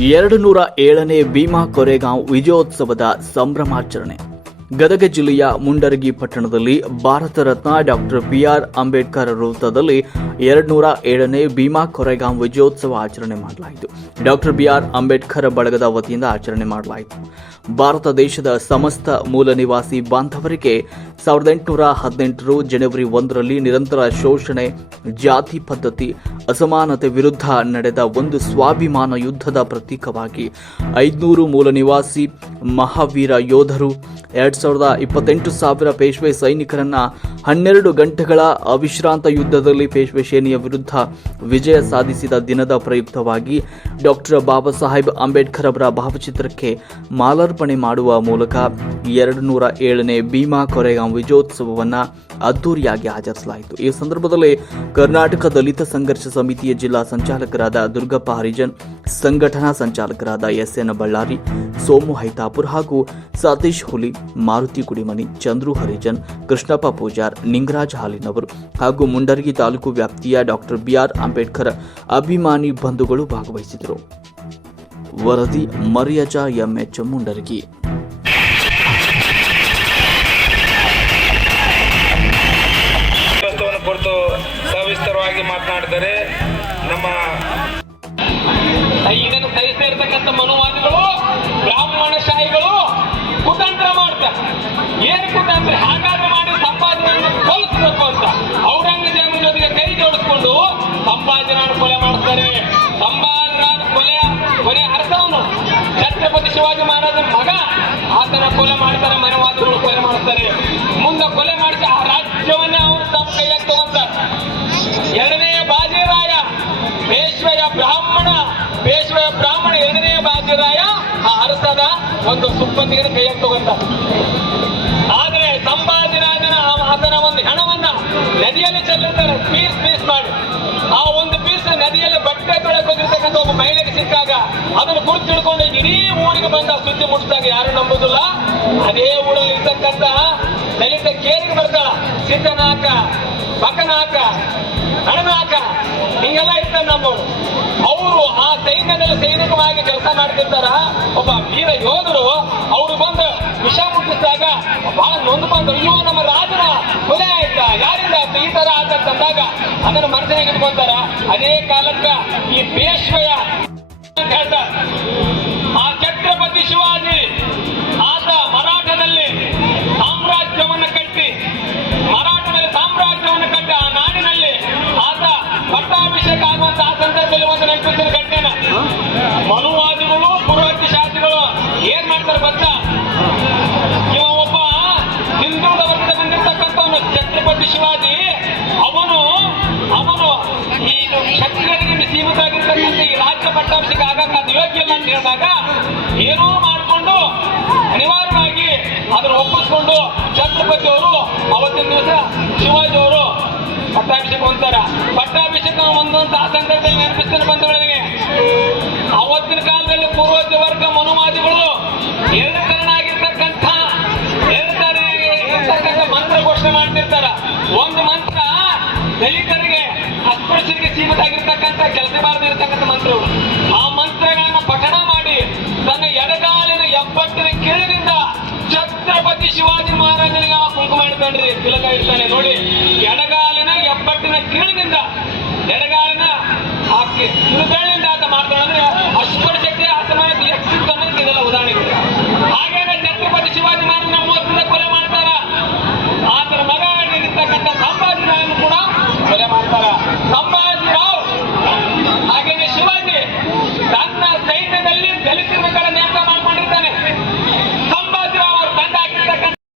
207ನೇ ಭೀಮಾ ಕೊರೆಗಾಂವ್ ವಿಜಯೋತ್ಸವದ ಸಂಭ್ರಮಾಚರಣೆ. ಗದಗ ಜಿಲ್ಲೆಯ ಮುಂಡರಗಿ ಪಟ್ಟಣದಲ್ಲಿ ಭಾರತ ರತ್ನ ಡಾಕ್ಟರ್ ಬಿ.ಆರ್. ಅಂಬೇಡ್ಕರ್ ವೃತ್ತದಲ್ಲಿ 207ನೇ ಭೀಮಾ ಕೊರೆಗಾಂವ್ ವಿಜಯೋತ್ಸವ ಆಚರಣೆ ಮಾಡಲಾಯಿತು. Doctor B R. ಅಂಬೇಡ್ಕರ್ ಬಳಗದ ವತಿಯಿಂದ ಆಚರಣೆ ಮಾಡಲಾಯಿತು. ಭಾರತ ದೇಶದ ಸಮಸ್ತ ಮೂಲ ನಿವಾಸಿ ಬಾಂಧವರಿಗೆ 1818 ಜನವರಿ 1ರಲ್ಲಿ ನಿರಂತರ ಶೋಷಣೆ, ಜಾತಿ ಪದ್ಧತಿ, ಅಸಮಾನತೆ ವಿರುದ್ಧ ನಡೆದ ಒಂದು ಸ್ವಾಭಿಮಾನ ಯುದ್ಧದ ಪ್ರತೀಕವಾಗಿ 500 ಮೂಲ ನಿವಾಸಿ ಮಹಾವೀರ ಯೋಧರು 228,000 ಪೇಶ್ವೆ ಸೈನಿಕರನ್ನ 12 ಗಂಟೆಗಳ ಅವಿಶ್ರಾಂತ ಯುದ್ಧದಲ್ಲಿ ಪೇಶ್ವೆ ಸೇನೆಯ ವಿರುದ್ಧ ವಿಜಯ ಸಾಧಿಸಿದ ದಿನದ ಪ್ರಯುಕ್ತವಾಗಿ ಡಾಕ್ಟರ್ ಬಾಬಾ ಸಾಹೇಬ್ ಅಂಬೇಡ್ಕರ್ ಅವರ ಭಾವಚಿತ್ರಕ್ಕೆ ಮಾಲಾರ್ಪಣೆ ಮಾಡುವ ಮೂಲಕ 207ನೇ ಭೀಮಾ ಕೊರೆಗಾಂವ್ ವಿಜಯೋತ್ಸವವನ್ನು ಅದ್ದೂರಿಯಾಗಿ ಆಚರಿಸಲಾಯಿತು. ಈ ಸಂದರ್ಭದಲ್ಲಿ ಕರ್ನಾಟಕ ದಲಿತ ಸಂಘರ್ಷ ಸಮಿತಿಯ ಜಿಲ್ಲಾ ಸಂಚಾಲಕರಾದ ದುರ್ಗಪ್ಪ ಹರಿಜನ್, ಸಂಘಟನಾ ಸಂಚಾಲಕರಾದ ಎಸ್.ಎನ್. ಬಳ್ಳಾರಿ, ಸೋಮು ಹೈತಾಪುರ್ ಹಾಗೂ ಸತೀಶ್ ಹುಲಿ, ಮಾರುತಿ ಗುಡಿಮನಿ, ಚಂದ್ರು ಹರಿಜನ್, ಕೃಷ್ಣಪ್ಪ ಪೂಜಾರ್, ನಿಂಗರಾಜ್ ಹಾಲಿನವರು ಹಾಗೂ ಮುಂಡರಗಿ ತಾಲೂಕು ವ್ಯಾಪ್ತಿಯ ಡಾಕ್ಟರ್ ಬಿ.ಆರ್. ಅಂಬೇಡ್ಕರ್ ಅಭಿಮಾನಿ ಬಂಧುಗಳು ಭಾಗವಹಿಸಿದರು. ವರದಿ ಮರಿಯಜ ಎಂ.ಎಚ್. ಮುಂಡರಗಿ. ಕುರಿತು ಸವಿಸ್ತರವಾಗಿ ಮಾತನಾಡಿದರೆ ನಮ್ಮ ಇದನ್ನು ಸಹಿಸ್ತಾ ಇರ್ತಕ್ಕಂಥ ಮನುವಾದಿಗಳು, ಬ್ರಾಹ್ಮಣಶಾಹಿಗಳು ಕುತಂತ್ರ ಮಾಡ್ತಾರೆ. ಏನು ಕುತಂತ್ರ? ಹಾಗಾದ್ರೆ ಮಾಡಿ ಸಂಪಾದನೆಯನ್ನು ಕಲಿಸಬೇಕು ಅಂತ ಔರಂಗಜೇಬನ ಜೊತೆಗೆ ಕೈ ಜೋಡಿಸ್ಕೊಂಡು ಸಂಪಾದನೆಯನ್ನು ಕೊಲೆ ಮಾಡ್ತಾರೆ. ಸಂಪಾದನೆ ಕೊಲೆ ಅರ್ಥವನು ಛತ್ರಪತಿ ಶಿವಾಜಿ ಮಹಾರಾಜನ ಮಗ, ಆತನ ಕೊಲೆ ಮಾಡ್ತಾರೆ. ಮನುವಾದಿಗಳು ಕೊಲೆ ಮಾಡ್ತಾರೆ. ಮುಂದೆ ಕೊಲೆ ಮಾಡಿಸಿ ಆ ರಾಜ್ಯವನ್ನೇ ಅವನು ತಮ್ಮ ಕೈಯಾಗ ತಗೊಂತಾರೆ. ಎರಡನೇ ಬಾಜಿರಾಯ ಪೇಶ್ವೆಯ ಬ್ರಾಹ್ಮಣ 2ನೇ ಬಾಜಿರಾಯ ಆ ಅರಸದ ಒಂದು ಸುಪ್ಪಂದಿಗೆ ಕೈಯಾಗ ತಗೊಂತಾರೆ. ಆದ್ರೆ ಸಂಭಾಜಿರಾಜನ ಆತನ ಒಂದು ಹೆಣವನ್ನ ನದಿಯಲ್ಲಿ ಚೆಲ್ಲುತ್ತಾರೆ, ಪೀಸ್ ಮಾಡಿ. ಆ ಒಂದು ಪೀಸ್ ನದಿಯಲ್ಲಿ ಬಟ್ಟೆ ತೊಳೆಗೆ ಹೋಗಿರ್ತಕ್ಕಂಥ ಒಬ್ಬ ಮಹಿಳೆಗೆ ಸಿಕ್ಕಾಗ ಅದನ್ನು ಗುರುತು ಹಿಡ್ಕೊಂಡು ಇಡೀ ಊರಿಗೆ ಬಂದ ಸುದ್ದಿ ಮುಟ್ಟಿದಾಗ ಯಾರು ನಂಬುದಿಲ್ಲ. ಅದೇ ಊರಲ್ಲಿ ಇರ್ತಕ್ಕಂಥ ದಲಿತ ಕೇರಿಗೆ ಬರ್ತಾಳ, ಸಿದ್ದನಾಕ, ಬಕನಾಕ, ಹಣನಾಕ, ಹಿಂಗೆಲ್ಲ ಇರ್ತಾರೆ ನಮ್ಮವರು. ಅವರು ಆ ಸೈನ್ಯದಲ್ಲಿ ಸೈನಿಕವಾಗಿ ಕೆಲಸ ಮಾಡ್ತಿರ್ತಾರ. ಒಬ್ಬ ವೀರ ಯೋಧರು ಅವರು ಬಂದು ವಿಷ ಮುಟ್ಟಿಸಿದಾಗ ಬಹಳ ನೊಂದು ಬಂದು, ಅಯ್ಯೋ ನಮ್ಮ ರಾಜನ ಕೊಲೆ ಆಯ್ತಾ, ಯಾರಿಂದ ಆಯ್ತು, ಈ ತರ ಆತಂದಾಗ ಅದನ್ನು ಮನಸ್ಸಿನಾಗ ಇಟ್ಕೊಂತಾರ. ಅದೇ ಕಾಲಕ್ಕ ಈ ಪೇಶ್ವೆಯ ಆ ಛತ್ರಪತಿ ಶಿವಾಜಿ ಆತ ಮರಾಠದಲ್ಲಿ ಸಾಮ್ರಾಜ್ಯವನ್ನು ಕಟ್ಟಿ ಆ ನಾಡಿನಲ್ಲಿ ಆತ ಪಟ್ಟಾಭಿಷೇಕ ಆಗುವಂತ ಆ ಸಂದರ್ಭದಲ್ಲಿ ಒಂದು ನೆನಪಿಸಿದ ಘಟನೆ. ಮನುವಾದಿಗಳು, ಪುರೋಹಿತ ಶಾಸ್ತ್ರಿಗಳು ಏನ್ ಮಾಡ್ತಾರೆ ಗೊತ್ತಾ? ಇವ ಒಬ್ಬ ಹಿಂದೂದ ವರ್ಗದ ಬಂದಿರ್ತಕ್ಕಂಥವನು ಛತ್ರಪತಿ ಶಿವಾಜಿ. ಅವನು ಈ ಕ್ಷತ್ರಿಯರಿಗೆ ಸೀಮಿತ ಆಗಿರ್ತಕ್ಕಂಥ ಈ ರಾಜ್ಯ ಪಟ್ಟಾಭಿಷೇಕ ಆಗಕ್ಕೆ ಅದು ಯೋಗ್ಯ ಇಲ್ಲ ಅಂತ ಹೇಳಿದಾಗ ಏನೋ ಮಾಡಿಕೊಂಡು ಅನಿವಾರ್ಯವಾಗಿ ಅದನ್ನು ಒಪ್ಪಿಸ್ಕೊಂಡು ಛತ್ರಪತಿ ಅವರು ಅವತ್ತಿನ ದಿವಸ ಶಿವಾಜಿ ಅವರು ಪಟ್ಟಾಭಿಷೇಕ ಹೊಂತಾರ. ಪಟ್ಟಾಭಿಷೇಕ ಹೊಂದುವಂತ ಆ ಸಂದರ್ಭದಲ್ಲಿ ನೆನಪಿಸ್ತಾನೆ ಬಂಧುಗಳಿಗೆ, ಅವತ್ತಿನ ಕಾಲದಲ್ಲಿ ಪೂರ್ವಜ ವರ್ಗ ಮನುವಾದಿಗಳು ಎರಡು ಮಂತ್ರ ಘೋಷಣೆ ಮಾಡ್ತಿರ್ತಾರ. ಒಂದು ಮಂತ್ರ ದಲಿತರಿಗೆ, ಅಸ್ಪೃಶ್ಯರಿಗೆ ಸೀಮಿತ ಆಗಿರ್ತಕ್ಕಂಥ ಕೆಲಸ ಬಾರದಿರ್ತಕ್ಕಂಥ ಮಂತ್ರಗಳು. ಆ ಮಂತ್ರಗಳನ್ನ ಪಠಣ ಮಾಡಿ ತನ್ನ ಎಡಗಾಲಿನ ಎಬ್ಬಟ್ಟಿನ ಕೀಳಿನಿಂದ ಛತ್ರಪತಿ ಶಿವಾಜಿ ಮಹಾರಾಜನಿಗೆ ಕುಂಕುಮ ಇಡ್ತಾನ್ರಿ, ತಿಲಕ ಇಡ್ತಾನೆ ನೋಡಿ. ಎಡಗಾಲಿನ ಎಬ್ಬಟ್ಟಿನ ಕೀಳಿನಿಂದ ಎಡಗಾಲಿನ ಕಿರುಬೆಳ್ಳಿಂದ ಆತ ಮಾಡ್ತಾನೆ. ಅಂದ್ರೆ ಅಸ್ಪೃಶ್ಯ